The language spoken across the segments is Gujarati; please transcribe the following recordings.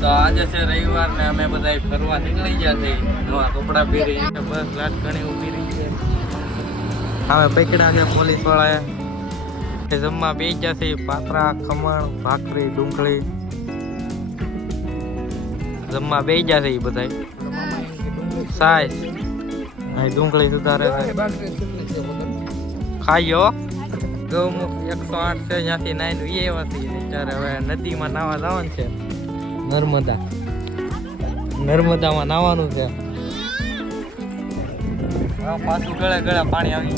તો આજે છે રવિવાર ને અમે બધા ફરવા નીકળી ગયા છે નવા કપડા પહેરી બસ લાટ ઘણી ઊભી રહી છે. હવે પકડ્યા છે પોલીસ વાળાએ. જમવા બે ગયા છે પાત્રા, ખમણ, ભાખરી, ડુંગળી. જમવા બે ગયા છે એ બધા સાઈઝ અહીં ડુંગળી સુધારે છે. ખાયો ગૌમુખ એકસો આઠ છે. ત્યાંથી નાઈન વી એવા છે ત્યારે હવે નદીમાં નાવા જવાનું છે. નર્મદા. નર્મદામાં નાવાનું છે. પાછું ગળે ગળે પાણી આવી.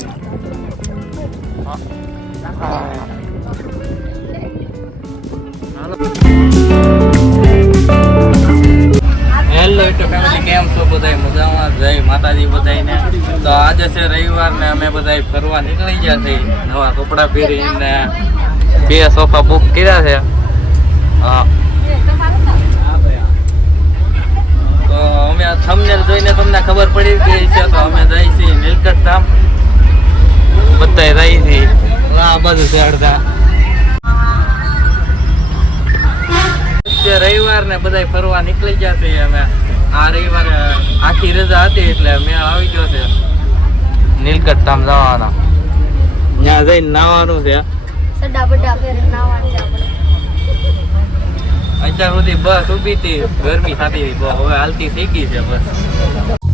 હાલો. યુટ્યુબ ફેમિલી કેમ છો બધા મજામાં? જય માતાજી બધાને તો આજે છે રવિવાર ને અમે બધા ફરવા નીકળી ગયા છે નવા કપડાં પહેરીને બે સોફા બુક કર્યા છે. હા. અમે થંબનેલ જોઈને તમને ખબર પડી ગઈ છે તો અમે જઈ છીએ નીલકંઠ ધામ બધા રહી છીએ આ બાજુ છે અડધા. રવિવાર ને બધા ફરવા નીકળી ગયા છે અમે. આ રવિવારે આખી રજા હતી એટલે મેળ આવી ગયો છે. નીલકંઠ ધામ જવાના. ત્યાં જઈને નાવાનું છે. સડા બડા ફેર નાવાનું છે આપણે. અત્યાર સુધી બસ ઊભી હતી ગરમી થતી હતી. હવે હાલતી થઈ ગઈ છે બસ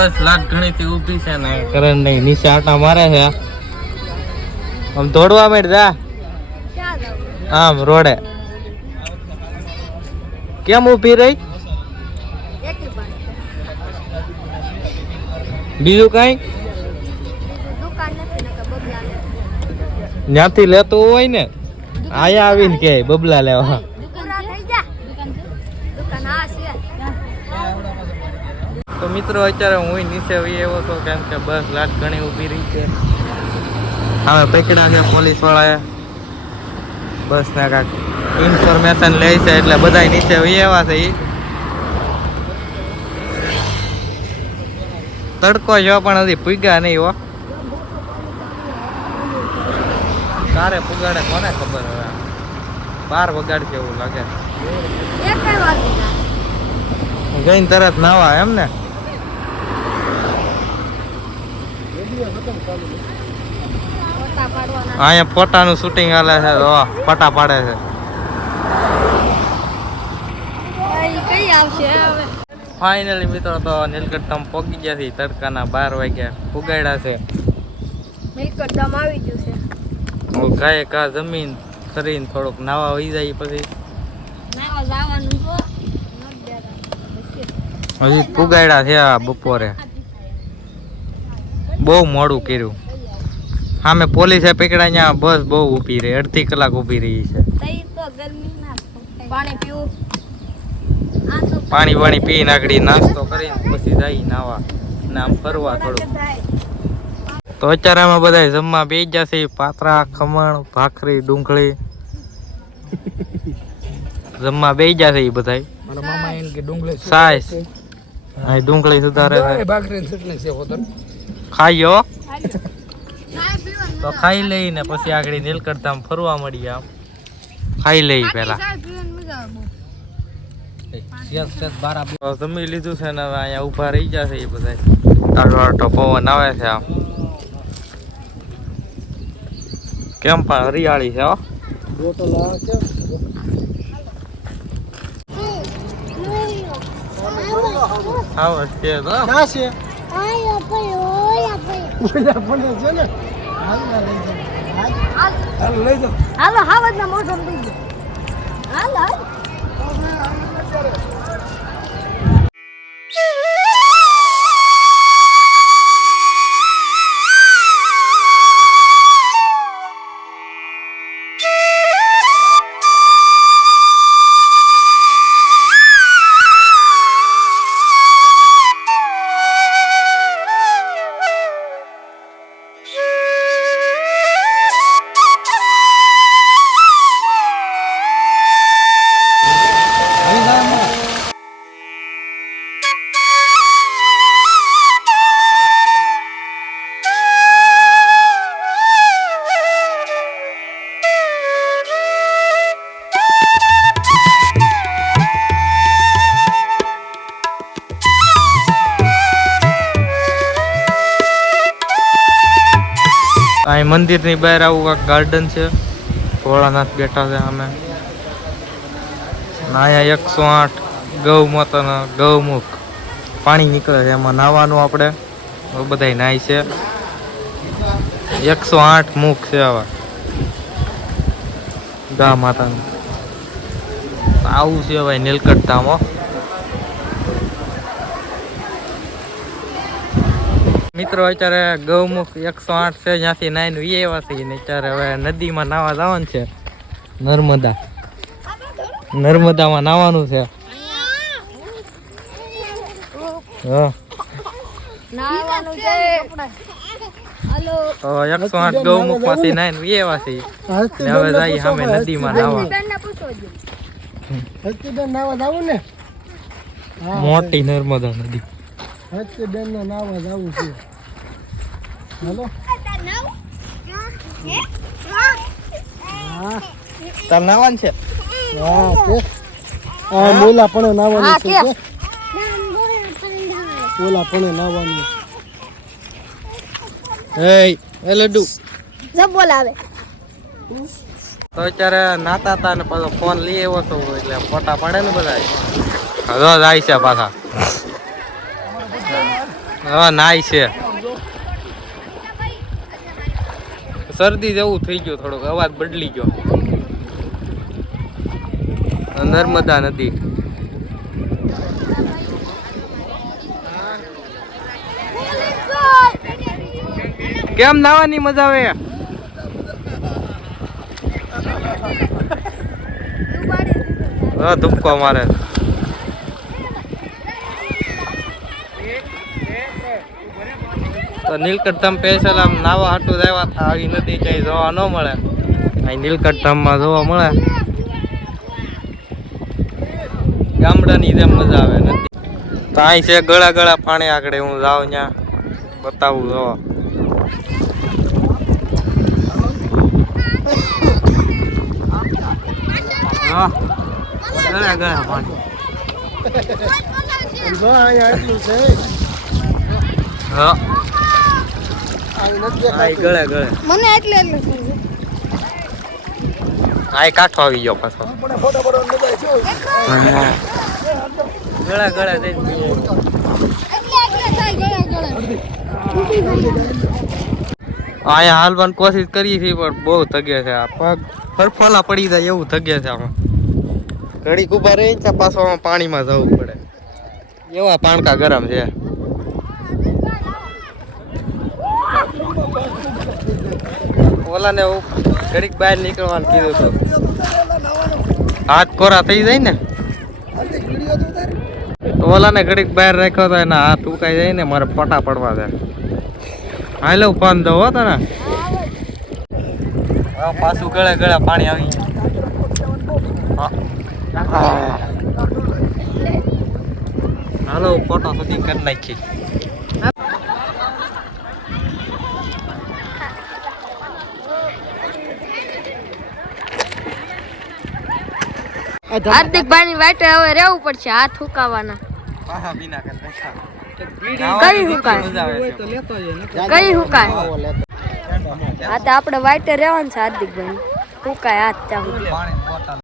બસ લાટ ઘણી થી ઊભી છે ને. કરણ નહીં નીચે આટા મારે છે. આમ દોડવા માંડ જા. આમ રોડે. કેમ ઊભી રહી? બીજું કઈ? ત્યાંથી લેતો હોય ને આયા આવીને કે બબલા લેવા દુકાન થઈ જા દુકાન દુકાન હા છે તો મિત્રો અત્યારે હું નીચે આવ્યો હતો કેમ કે બસ લાટ ઘણી ઊભી રહી છે. હવે પકડ્યા છે પોલીસ વાળાએ. બસ ના કાંક ઇન્ફોર્મેશન લે છે એટલે બધા નીચે આવ્યા છે એ તડકો જો પણ હજી પૂગ્યા નહીં હો. કારે પુગાડે કોને ખબર હવે? બાર વગાડશે એવું લાગે. જઈને તરત નાવા એમ ને ફોટા પાડવાના અહીંયા ફોટાનું શૂટિંગ હાલે છે, તો ફોટા પાડે છે. ફાઈનલી કઈ મિત્રો, તો નીલકંઠ પોકી ગયા છે, તડકાના બાર વાગ્યા પુગાડ્યા છે. હું ગાય કા જમીન કરીને થોડુંક નાવા વહી જાય પછી. હજી પુગાડ્યા છે બપોરે. બહુ મોડું કર્યું. સામે પોલીસે પકડ્યા ત્યાં બસ બહુ ઊભી રહી અડધી કલાક ઊભી રહી છે. તઈ તો ગરમી પાણી પીવું. આ તો પાણી વાણી પી નાખડી નાસ્તો કરીને પછી જાય નાવા. ને આમ ફરવા થોડું તો અત્યારે અમે બધા જમવા બે ગયા છે પાતરા ખમણ ભાખરી ડુંગળી. જમવા બે જ્યાં છે એ બધા. મારા મામા એને કે ડુંગળી અહીં ડુંગળી સુધારે. ભાખરી ખાયો તો ખાઈ લઈ ને પછી આગળ નીલકંઠધામ ફરવા મળીએ આમ. ખાઈ લઈ પહેલા. તો જમી લીધું છે ને હવે અહીંયા ઊભા રહી જશે એ બધા ટાટો ટાટો પવન આવે છે આમ. કેમ પણ હરિયાળી છે હો. આવો છે. તો. હાલો હાવજ ના ગયો હાલ હાલ મંદિરની બહાર આવું કાંક ગાર્ડન છે. ભોળાનાથ બેઠા છે અમે. અહીંયા એકસો આઠ ગૌ માતાના ગૌમુખ પાણી નીકળે છે એમાં નાહવાનું આપણે. બધા નાય છે. એકસો આઠ મુખ છે આવા. ગા માતાનું. આવું છે ભાઈ નીલકંઠ ધામ મિત્રો અત્યારે ગૌમુખ એકસો આઠ છે જ્યાંથી નાઈન વી એવા છે ને અત્યારે હવે નદીમાં નાવા જવાનું છે. નર્મદા. નર્મદામાં નાવાનું છે. એકસો આઠ ગૌમુખમાંથી નાઈન વી એવા છે. હવે જાય સામે નદીમાં નાવા. મોટી નર્મદા નદી. બેન નાવા જવું છે. તાર નાવાન છે? હા તે હા. મોલા પણ નાવાનું છે કે? ઓલા પણ નાવાનું એ એ લડ્ડુ. જબ બોલાવે. તો અત્યારે નાતા હતા ને પાછો ફોન લઈ આવ્યો તો એટલે ફોટા પડે ને બધા. હવે જાય છે પાછા. હા નાય છે. શરદી જેવું થઈ ગયું થોડોક, અવાજ બદલી ગયો. નર્મદા નદી. કેમ નાવાની મજા આવે? ધુપકો મારે. તો નીલકંઠ ધામ સ્પેશિયલ આમ નાવા હાટું જ આવ્યા હતા આવી નદી ક્યાંય જોવા ન મળે. અહીં નીલકંઠ ધામમાં જોવા મળે. ગામડાની જેમ મજા આવે નથી તો અહીં છે ગળા ગળા પાણી આગળ હું જાઉં ત્યાં બતાવું જોવા ગળા ગળા પાણી. હા. ગળે ગળે. મને એટલે એટલે આ કાઠો આવી ગયો પાછો. ગળા ગળા થઈ પી આવ્યો. એટલે એટલે થાય ગળે ગળે. અહીંયા હાલવાની કોશિશ કરી છે પણ બહુ થગે છે. આ પગ ફરફોલા પડી જાય એવું થગે છે આમાં. ઘડીક ઊભા રહી છે પાછો આમાં પાણીમાં જવું પડે. એવા પાણકા ગરમ છે. ઓલાને હું ઘડીક બહાર નીકળવાનું કીધું હતું હાથ કોરા થઈ જાય ને? ઓલાને ઘડીક બહાર રાખ્યો તો એના હાથ ઉકાઈ જાય ને મારે ફોટા પડવા દે. હાલો ફોન દો હો તને. પાછું ગળે ગળે પાણી આવી. હાલો ફોટો સુધી કરી નાખી હાર્દિકભાઈ ની વાટે હવે રહેવું પડશે હાથ હુકાવાના. કઈ હુકાય? કઈ હુકાય? હા તો આપણે વાટે રહેવાનું છે હાર્દિકભાઈ હુકાય હાથ ત્યાં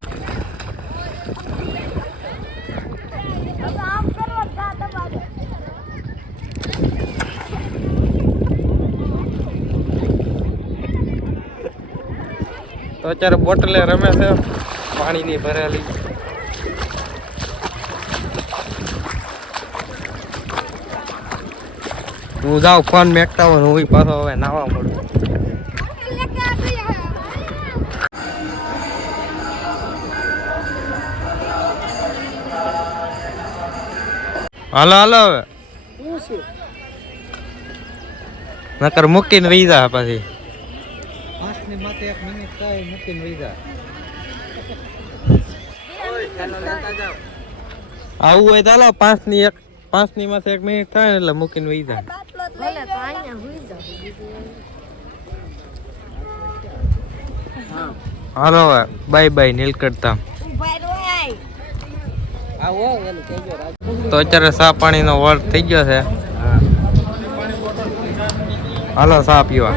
તો અત્યારે બોટલે રમે છે પાણીની ભરેલી. હું જાઉં ફોન મેકતા હોય હું પાછો હવે નાવા મળું હાલો હાલો હવે. નકર મૂકીને રહી જા પછી. માથે એક મિનિટ થાય મૂકીને આવું હોય તો હાલો પાંચની એક પાંચની માથે એક મિનિટ થાય એટલે મૂકીને વહી જાય ભલે તો અહીંયા હુઈ જાવ હાલો બાય બાય નીલકંઠ આવો એનું કહેજો રાજ તો અત્યારે ચા પાણીનો વર્ક થઈ ગયો છે હાલો સા પીવા.